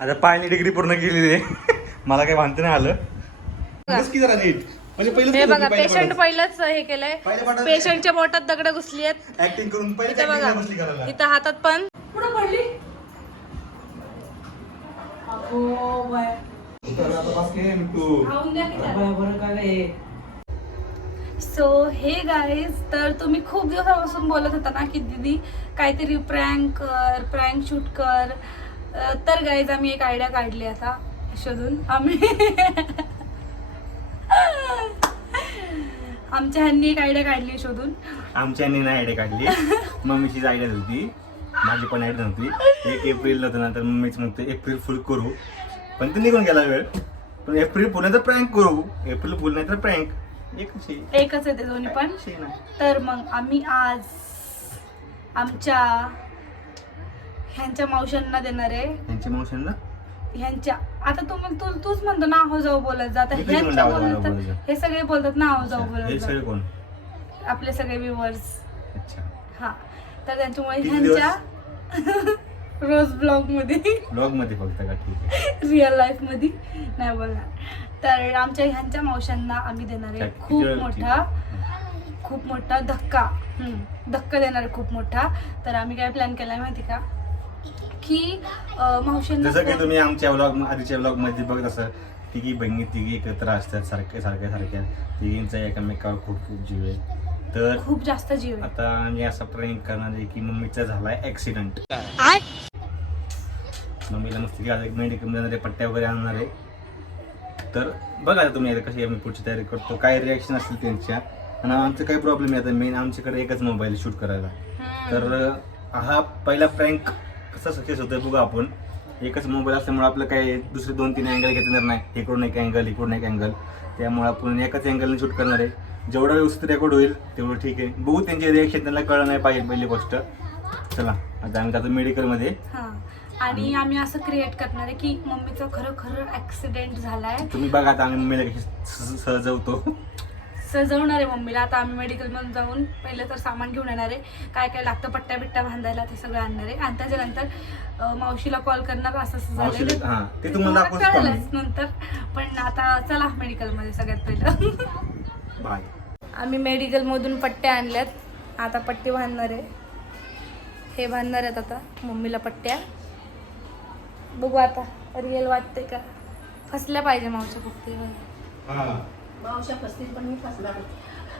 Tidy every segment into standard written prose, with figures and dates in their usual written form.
आता पायनी डिग्री पूर्ण केली आहे. मला काही भानत नाही आलं. बस की जरा नीट. म्हणजे पहिलं हे बघा पेशंट पहिलंच हे केलंय. पेशंटच्या बोटात दगड घुसली आहेत. ऍक्टिंग करून इथं पहिले बघा बसली करायला. इथं हातात पण कुठं पडली. सो हे गाईज, तर तुम्ही खूप दिवसापासून बोलत होता ना की दीदी काहीतरी प्रँक शूट कर. तर गाईज आम्ही एक आयडिया काढली आता शोधून. आमच्या ह्यांनी एक आयडिया काढली शोधून. आमच्या नाही आयडिया काढली, मम्मीचीच आयडिया होती. माझी पण आयडिया नव्हती. 1 एप्रिल होतं ना, तर मम्मीच म्हणते एप्रिल फुल करू. पण ते निघून गेला वेळ. पण एप्रिल फुल नाही तर प्रँक करू. एप्रिल फुल नाही तर प्रँक एकच आहे ते दोन्ही पण. तर मग आम्ही आज आमच्या ह्यांच्या मावशांना देणार आहे. त्यांच्या मावशांना ह्यांच्या आता तूच म्हणतो ना हो जाऊ बोलत जा. ह्यांच्या बोलत हे सगळे बोलतात ना हो जाऊ बोलत जा. सगळे कोण? आपले सगळे व्ह्यूअर्स. अच्छा हा, तर त्यांच्यामुळे ह्यांच्या रोज ब्लॉग मध्ये फक्त का? ठीक आहे. रिअल लाईफ मध्ये नाही बोलणार. तर आमच्या ह्यांच्या मावशांना आम्ही देणार आहे खूप मोठा धक्का देणार आहे, खूप मोठा. तर आम्ही काय प्लॅन केलाय माहिती का, की मावशांना जसं की तुम्ही आमच्या आधीच्या व्लॉग मध्ये बघत असाल, तिघी बहिणी तिघी एकत्र असतात सारख्या तिघींचा एकमेकावर खूप जीव आहे. तर खूप जास्त जीव आहे. आता आम्ही असा प्रँक करणार आहे की मम्मीचा झालाय ऍक्सिडेंट. मम्मीला मस्त की मेडिकल जाणार आहे, पट्ट्या वगैरे आणणार आहे. तर बघा तुम्ही आता कशी आम्ही पुढची तयारी करतो, काय रिॲक्शन असतील त्यांच्या. आणि आमचं काही प्रॉब्लेम आहे आता मेन आमच्याकडे एकच मोबाईल शूट करायला. तर हा पहिला प्रँक कसा सक्सेस होतोय बघा आपण. एकच मोबाईल असल्यामुळे आपलं काही दुसरे 2-3 अँगल घेतणार नाही. इकडून एक अँगल त्यामुळे आपण एकाच अँगलने शूट करणार आहे. जेवढा व्यवस्थित रेकॉर्ड होईल तेवढं ठीक आहे. बघू त्यांचे रिॲक्शन, त्यांना कळलं नाही पाहिजे पहिली गोष्ट. चला आता आम्ही जातो मेडिकलमध्ये. आणि आम्ही असं क्रिएट करणार आहे की मम्मीचा खरं ऍक्सिडेंट झालाय. तुम्ही बघा आता आम्ही मम्मीला कशी सजवणार आहे मम्मीला. आता आम्ही मेडिकलमध्ये जाऊन पहिलं तर सामान घेऊन येणार आहे. काय काय लागतं पट्ट्या बिट्ट्या बांधायला ते सगळं आणणार आहे. आणि त्याच्यानंतर मावशीला कॉल करणार असं झालं ते तुम्हाला नंतर. पण आता चला मेडिकलमध्ये सगळ्यात पहिलं. बाय. आम्ही मेडिकलमधून पट्ट्या आणल्यात. आता पट्टी बांधणार आहे. हे बांधणार आहेत आता मम्मीला पट्ट्या. बघू आता रिअल वाटते का. फसल्या पाहिजे मावशा फक्त. मावशा फसतील पण मी फसणार.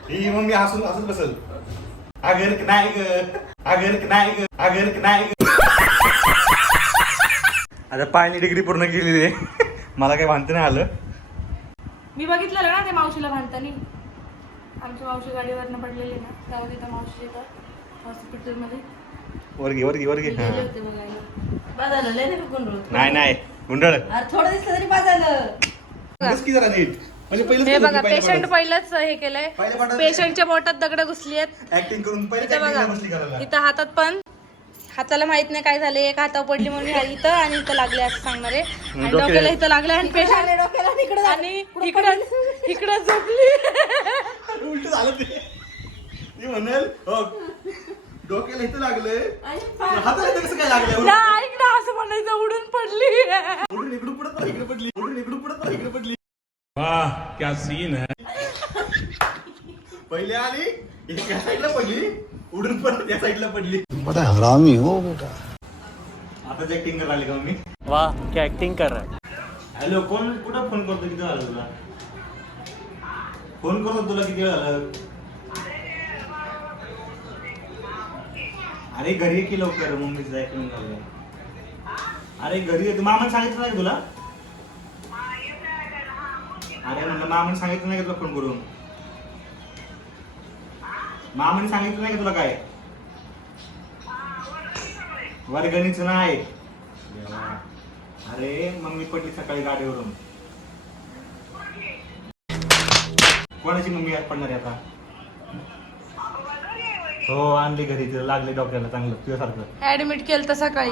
ही मम्मी हसून बसल. अगर नाही. आता पायनी डिग्री पूर्ण केलेली आहे. मला काही भानत नाही आलं. मी बघितलेलं ना ते मावशीला बांधतानी. आमची मावशी गाडीवरनं पडलेली ना, तेव्हा तिथं मावशी हॉस्पिटलमध्ये वर घे. गेले होते बघायला. बाजारला लय नाही गुंडळ. नाही गुंडळ. थोडं दिसलं तरी बाजारलं. बस की जरा नीट. म्हणजे हे बघा पेशंट पहिलंच हे केलंय. पेशंटच्या बोटात दगड घुसली आहेत. ऍक्टिंग करून इथं बघा इथं हातात पण. हाताला माहित नाही काय झाले. एक हातावर पडली म्हणून इथं आणि इथं लागले असं सांगणार आहे. आणि डोक्याला इथं लागले आणि पेशंट आणि इकडं झोपली. उलट झालं ते म्हणाल डोक्याला इथं लागलंय, हाताला इथं कसं काय लागलं. ऐक ना असं म्हणायचं. उडून पडली. इकडून पुढे इकडे पडली. वाह क्या सीन है. पहिले आली या साईडला पडली, उडून परत त्या साईडला पडली. बड़ा हरामी हो बेटा. आता ऍक्टिंग करायला आली का मी. वाह क्या एक्टिंग कर रहा है. हॅलो, कोण कुठं फोन करतो. किती झालं तुला फोन करतो. तुला किती वेळ झालं. अरे घरी ये की लवकर. मम्मीचं ऐकून झालं. अरे घरी ये. मामाने सांगितलं नाही तुला. अरे म्हणलं मामाने सांगितलं नाही का तुला फोन करून. मामाने सांगितलं नाही का तुला काय. वर्गणीच नाही. अरे मम्मी पडली सकाळी गाडीवरून. कोणाची मम्मी पडणार आहे आता. हो आणली घरी. तिला लागले डॉक्टरला चांगलं तुझ्यासारखं. ऍडमिट केलं तर सकाळी.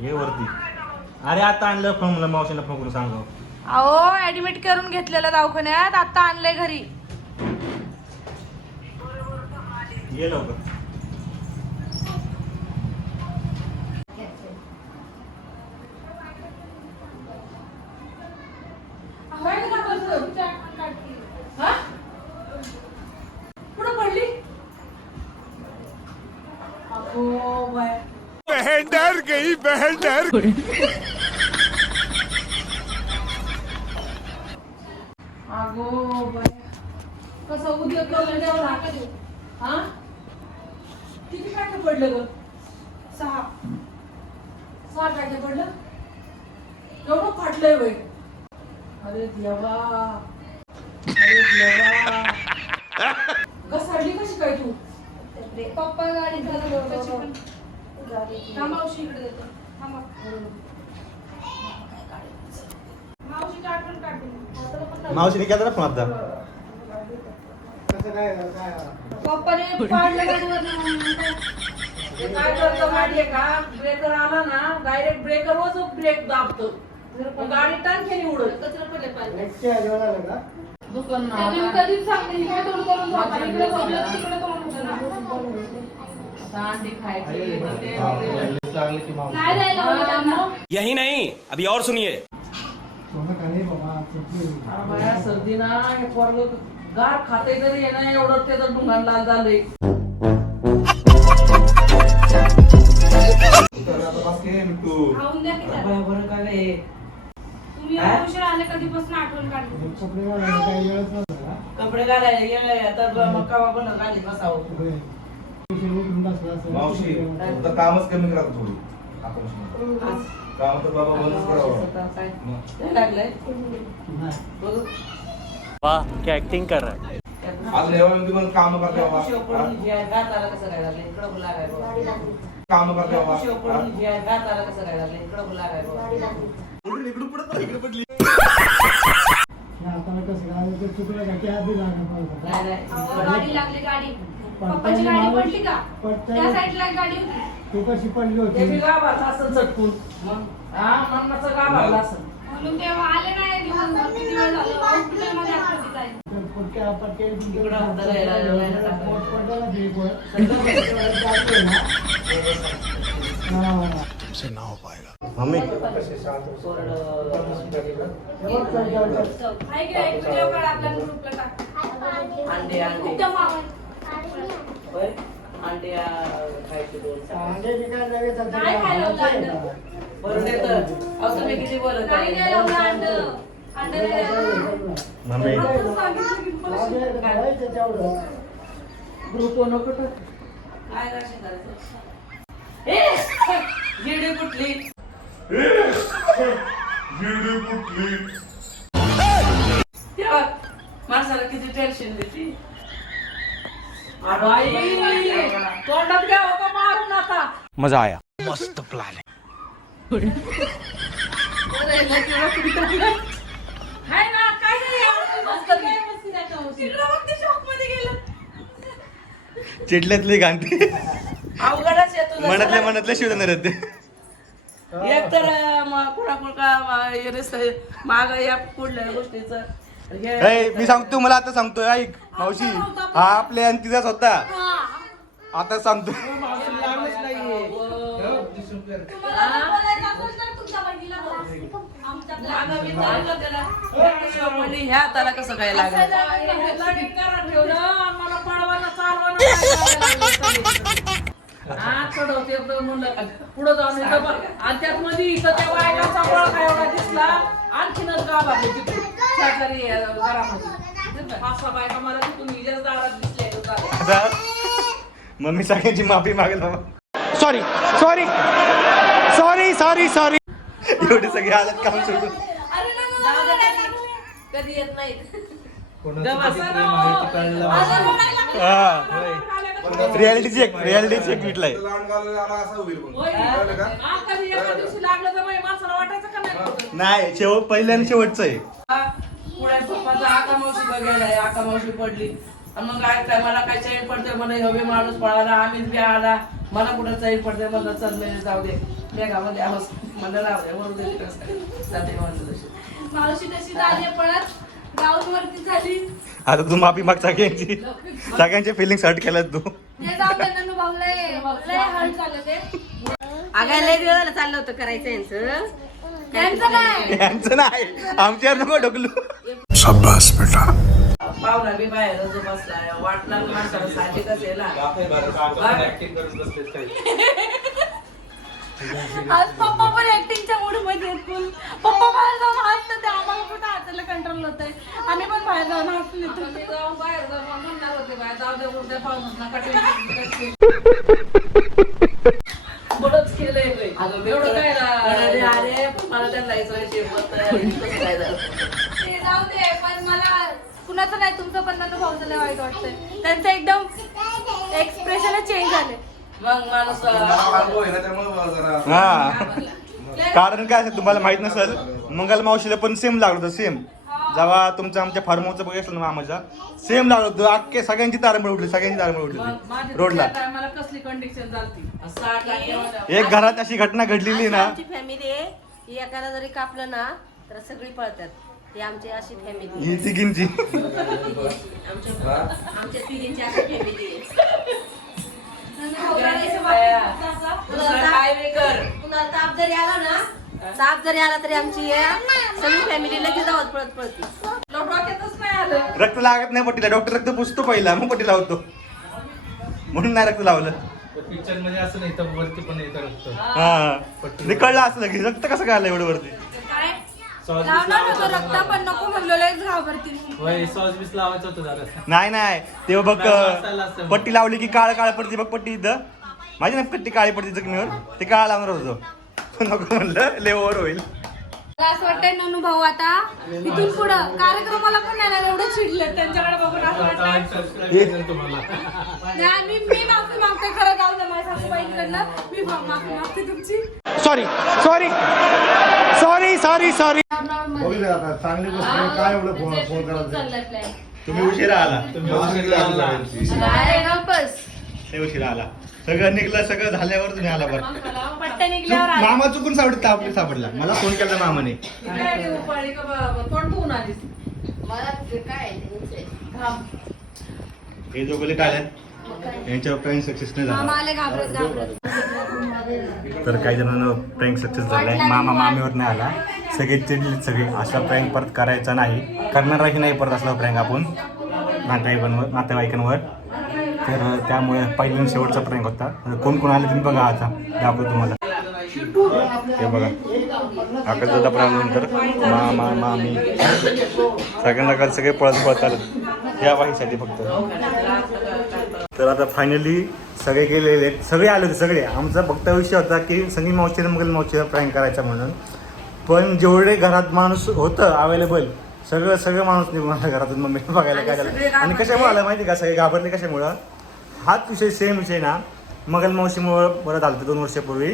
ये वरती. अरे आता आणलं फोन. मला मावशीला फोन करून सांगा. अहो ऍडमिट करून घेतलेलं दवाखान्यात. आता आणलंय घरी. ये लवकर. गई बहन डर अगो बाय कसं उद्या करून द्यावं हा किती काटे पडले ग 6 काटे पडलं एवढं फाटलंय वय अरे देवा घसरली कशी काय तू पप्पा गाडी मावशी इकडे देतो थांबा. मावशी आठवण काढते. मावशीने केला ना फोन आता. पप्पाने पाडलं गाडीवर. ते काय करतो माहितीये का ब्रेकर आला ना डायरेक्ट ब्रेकरवरच ब्रेक दाबतो गाडी टांगेली उडत कचरा पडले पाहिजे दुकान कधीच सांगते ही काय तोड करून जाता इकडे बोललं तिकडे तोड अंडी खायची नाही द्यायला हवं त्यांना. यही नहीं अभी और सुनिए बाया सर्दी ना हे पोरग गार खाते तरी आहे ना एवढं त्याचं ढुंगाण लाल झालंय खाऊन द्या की त्याला. बरं काय रे तुम्ही एवढ्या उशिरा आले कधीपासून आठवण काढली. कपडे घालायला गेले आता मग कवा पण घाली बसावं मावशी फक्त कामच कमी करा थोडी काम तर बाबा बंदच करावं. काय लागलंय बघ वाह क्या एक्टिंग कर रहा है आज लेवल पण काम करते बाबा. शेवपडून जे आहे दाताला कसं काय लागलं इकडं लागाय काम करते बाबा. शेवपडून जे आहे दाताला कसं काय लागलं इकडं लागाय इकडून पुढे इकडे पडली. गाडी लागली गाडी. पप्पाची गाडी पडली का त्या साईडला एक गाडी होती. ते बी गाभारलं असं चटकून हा मनाचं गाभारलं असं म्हणून तेव्हा आले नाही दिवस किती वेळ झालं हॉस्पिटलमध्ये आतमध्ये जायचं. इकडं हाताला यायला नाही ना मम्मी आहे की एक व्हिडिओ काढ आपल्या ग्रुपला टाक. अंडे अंडे एकदम होय अंडे खायचे दोन नाही खायला लावलं अंड. बरं नाही तर अहो तुम्ही किती बोलत नाही नाही लावलं अंड. अंड नाही लावलं. मम्मी आता सांगितलं की पैसे. ग्रुप नको तर काय राशन करायचं ए गिडी कुठली तेव्हा माणसाला किती टेन्शन देते बाई तोंडात घ्या का मारून आता मजा आया मस्त प्लान है हाय ना काय नाही मस्त तिकडं बघ ते शॉपमध्ये गेलं. चिडल्यातले गांधी अवघडच आहे तुझं मनातल्या मनातल्या शिवणार ते. एक तर कुणाकुणा माग या पुढल्या गोष्टीचं ए, मी सांगतो मला आता सांगतोय ऐक मावशी हा आपल्या आणि तिचाच होता आता सांगतो. तुम्हाला बोलायचं असेल तर तुमच्या बहिणीला बोला. आमच्या ह्या हाताला कसं काय लागलं पुढे जाऊन इथं बघ आणि त्यात मध्ये इथं त्या बायकाचा बळ काय एवढा दिसला आणखीनच गाव आहे तिथून शेजारी घरामध्ये 5-6 बायका मला तिथून हिच्याच दारात दिसल्या मम्मी सगळ्यांची माफी मागेल बाबा. Sorry sorry sorry sorry sorry एवढे सगळे हालत काम सोडून अरे नाही कधी येत नाही रियालिटी चेक भेटलाय. नाही शेवट पहिल्या आणि शेवटचं आहे. पुढे पप्पाचा आका मावशी बघायला आका मावशी पडली आणि मग काय मला काय चैन पडते मला हवे माणूस पळाला आम्हीच बी आला मला कुठं चैन पडते मला चल जाऊ दे मेघामध्ये आवाज मला राहू दे वरू दे जाते म्हणलं तशी मावशी तशी झाली पळत गाऊन वरती झाली. आता तू माफी माग सगळ्यांचे फिलिंग्स हर्ट केल्यात तू. ते जाऊन त्यांना भाऊलंय हळद झालं ते. अगं लय दिवस चाललं होतं करायचं यांचं त्यांचं नाही यांचं नाही आमच्यावर नको ढकलू. शाबाश बेटा पाहुणा बी बाहेर जो बसला वाटला माणसाला साहजिकच आहे ना आज पप्पा पण ऍक्टिंगच्या मूड मध्ये आहेत फुल. पप्पा बाहेर जाऊन हसतात ते आम्हाला कुठं हसायला कंट्रोल होत आहे. आम्ही पण बाहेर जाऊन हसून येतो. मी जाऊन बाहेर जाऊन म्हणणार होते बाहेर जाऊ दे उद्या पाऊस नका बरंच केलंय बाई. एवढं काय अरे मला त्यांना ते जाऊ दे पण मला कुणाचं नाही तुमचं पण नंतर भाऊचं लय वाईट वाटतंय. त्यांचं एकदम एक्सप्रेशन चेंज झाले. मग माणूस हा कारण काय असेल तुम्हाला माहित नसेल मंगल मावशीला पण सेम लागलं होतं सेम. जेव्हा तुमचं आमच्या फार्म हाऊसचं बघितलं ना मामाच्या सेम लागलं होतं. अख्खे सगळ्यांची तारंबळ उठली रोडला. मला कसली कंडिशन झाली एक घरात अशी घटना घडलेली ना. आमची फॅमिली आहे एकाला जरी कापलं ना तर सगळी पळतात. ती आमची अशी फॅमिली ही तिघींची आमच्या तिघींची अशी फॅमिली आहे. पुन्हा ताप जरी आला ना ताप जरी आला तरी आमची सगळी फॅमिली लगेच धावत पळत पळती. डोक्यातच नाही आलं. रक्त लागत नाही पट्टीला. डॉक्टर रक्त पुसतो पहिला मग पट्टी लावतो म्हणून नाही रक्त लावलं. पिक्चर मध्ये असं नाही तर वरती पण येतं रक्त. हा कळलं असलं की रक्त कसं काय आलं एवढं वरती. लावणार होतं रक्त पण नको म्हणलं लयच घाबरतील. वय सॉस बीस लावायचं होतं जरा. नाही ते बघ पट्टी लावली की काळ काळ पडते बघ पट्टी इथं. माझी ना पट्टी काळी पडते जखमीवर ते काळ लावणार होतो नको म्हणलं लेवर होईल. मला असं वाटतंय ननू भाऊ आता इथून पुढं कार्यक्रमाला पण नाही ना एवढं चिडलं त्यांच्याकडे बघून असं वाटतं. तुम्हाला नाही, मी माफी मागते खरं जाऊ दे माझ्या सासूबाईंकडनं मी माफी मागते तुमची. Sorry sorry sorry sorry sorry. चांगली गोष्ट आहे. काय एवढं फोन करायचं तुम्ही उशिरा आला. बस ते उशिरा आला. सगळं निघलं सगळं झाल्यावर तुम्ही आला बरं. पट्ट्या निघल्यावर आले. मामा चुकून सापडला मला फोन केला मामाने. कोण तू आलीस हे दोघं लेट आले यांच्यावर प्रँक सक्सेस नाही मामा झाला. आले घाबरत घाबरत. तर काही जणांना प्रँक सक्सेस झालाय. मामा मामीवर नाही आला. सगळे चिडले सगळे. असा प्रँक परत करायचा नाही. करणारही नाही परत असला प्रँक आपण नातेवाईकांवर. तर त्यामुळे पहिल्या शेवटचा प्रँक होता. कोण कोण आले तुम्ही बघा आता दाखवतो तुम्हाला. हे बघा आकाशदादा प्रँकनंतर मामा मामी सगळ्यांना काल सगळे पळत आले या वाहीसाठी फक्त. तर आता फायनली सगळे गेलेले सगळे आले होते सगळे. आमचा फक्त विषय होता की संगीत मावशीला मंगल मावशीला प्रँक करायचा म्हणून. पण जेवढे घरात माणूस होतं अवेलेबल सगळं माणूस निघून आला घरातून मम्मी बघायला काय झालं. आणि कशामुळे आलं माहिती का सगळे घाबरले कशामुळं. हाच विषय सेम विषय ना मंगल मावशीमुळं बरं झालं 2 वर्षापूर्वी.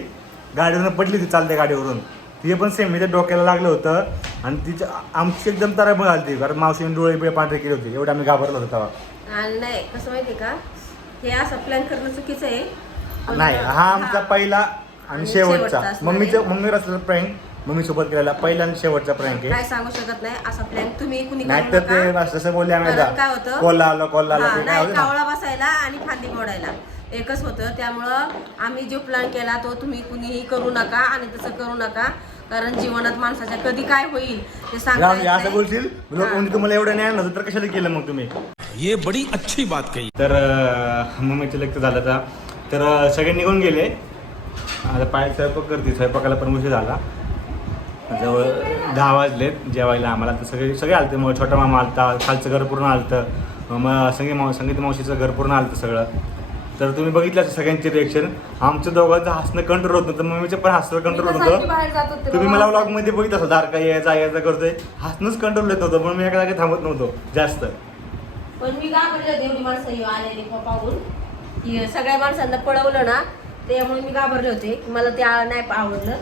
गाडीवरून पडली ती चालते गाडीवरून. ती पण सेम तिच्या डोक्याला लागलं होतं आणि तिच्या आमची एकदम तारांबळ आली कारण मावशीने डोळे बिळे पांढरे केले होते. एवढं आम्ही घाबरलो होतो तेव्हा. आणि नाही कसं माहिती का हे असं प्लॅन करणं चुकीचं आहे. नाही हा आमचा पहिला आणि शेवटचा मम्मीवर असलेला प्रँक मम्मीसोबत केलेला पहिला आणि शेवटचा प्रँक आहे. काय सांगू शकत नाही असा प्लॅन तुम्ही कुणी नाही तर ते असं बोलले आम्ही काय होतं कॉल आला ते काय होतं ना. कावळा बसायला आणि फांदी मोडायला एकच होतं. त्यामुळं आम्ही जो प्लॅन केला तो तुम्ही कुणीही करू नका आणि तसं करू नका. कारण जीवनात माणसाच्या कधी काय होईल ते सांगता येत असं नाही. बोलशील कोणी तुम्हाला एवढं नाही नव्हतं तर कशाला केलं मग तुम्ही. ये बड़ी अच्छी बात कही. तर मम्मीचं लेक्चर झालं तर सगळे निघून गेले. आता पाय स्वयंपाक करते. स्वयंपाकाला पण उशीर झाला. जवळ 10 वाजलेत जेवायला आम्हाला. तर सगळे आलते. मग छोटा मामा आलता. खालचं घर पूर्ण आलतं. मग संगीत मावशीचं घर पूर्ण आलतं सगळं. तर तुम्ही बघितलं सगळ्यांचे रिएक्शन. आमचं दोघांचं हसणं कंट्रोल होत नव्हतं. मम्मीचं पण हसणं कंट्रोल होत होतं. तुम्ही मला व्लॉगमध्ये बघितलं असं दारका यायचा करतोय हसणंच कंट्रोल येत नव्हतं. पण मी एका जागी थांबत नव्हतो जास्त. पण मी घाबरले होते एवढी माणसं आलेली पाहून की सगळ्या माणसांना पळवलं ना त्यामुळे मी घाबरले होते की मला ते नाही आवडलं.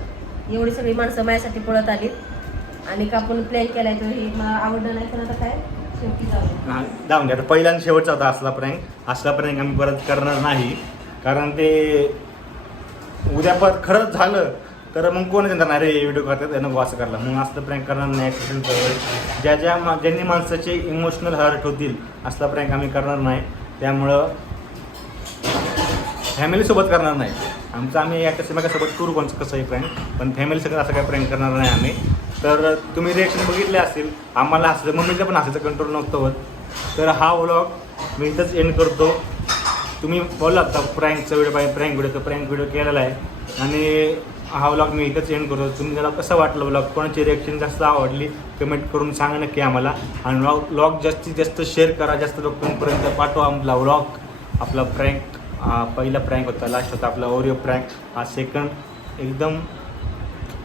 एवढी सगळी माणसं माझ्यासाठी पळत आली आणि का आपण प्लॅन केलाय तो हे मला आवडलं नाही. पण आता काय शेवटी जाऊन द्या. पहिला आणि शेवटचा होता असला प्रँक आम्ही परत करणार नाही. कारण ते उद्या परत खरंच झालं तर मग कोण येणार रे व्हिडिओ करतात नको असं करला म्हणून असलं प्रँक करणार नाही. ज्यांनी माणसाचे इमोशनल हर्ट होतील असला प्रँक आम्ही करणार नाही. त्यामुळं फॅमिलीसोबत करणार नाही. आम्ही एकमेकांसोबत करू कोणचं कसंही प्रँक पण फॅमिलीसोबत असं काही प्रँक करणार नाही आम्ही. तर तुम्ही रिॲक्शन बघितले असतील. आम्हाला हसायचं मम्मीचं पण हसायचं कंट्रोल नव्हतं होत. तर हा व्लॉग मी इथंच एंड करतो. तुम्ही बोलला आता प्रँकचा व्हिडिओ पाहिजे प्रँक व्हिडिओ केलेला आहे आणि हा व्लॉग मी इथंच एंड करतो. तुम्ही जरा कसं वाटलं व्लॉग, कोणाची रिॲक्शन जास्त आवडली कमेंट करून सांगा नक्की आम्हाला. आणि व्लॉग जास्तीत जास्त शेअर करा, जास्त लोकांपर्यंत पाठवा आपला व्लॉग. आपला प्रँक पहिला प्रँक होता, लास्ट होता आपला ओरिओ प्रँक. हा सेकंड एकदम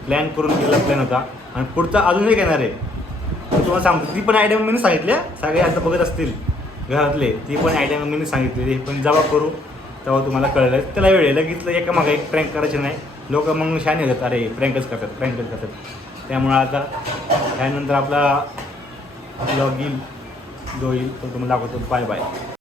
प्लॅन करून गेला प्लॅन होता. आणि पुढचा अजूनही येणार आहे. मी तुम्हाला सांगतो, ती पण आयडिया मम्मीने सांगितल्या, सगळे आता बघत असतील घरातले, ती पण आयडिया मम्मीने सांगितलेली. पण जेव्हा करू तेव्हा तुम्हाला कळलं. त्याला वेळ आहे, लगेच एका मागे एक प्रँक करायचे नाही. लोक मग शाने होतात, अरे प्रँकच करतात. त्यामुळं आता त्यानंतर आपला ब्लॉग येईल, जो येईल तो तुम्हाला दाखवतो. Bye bye.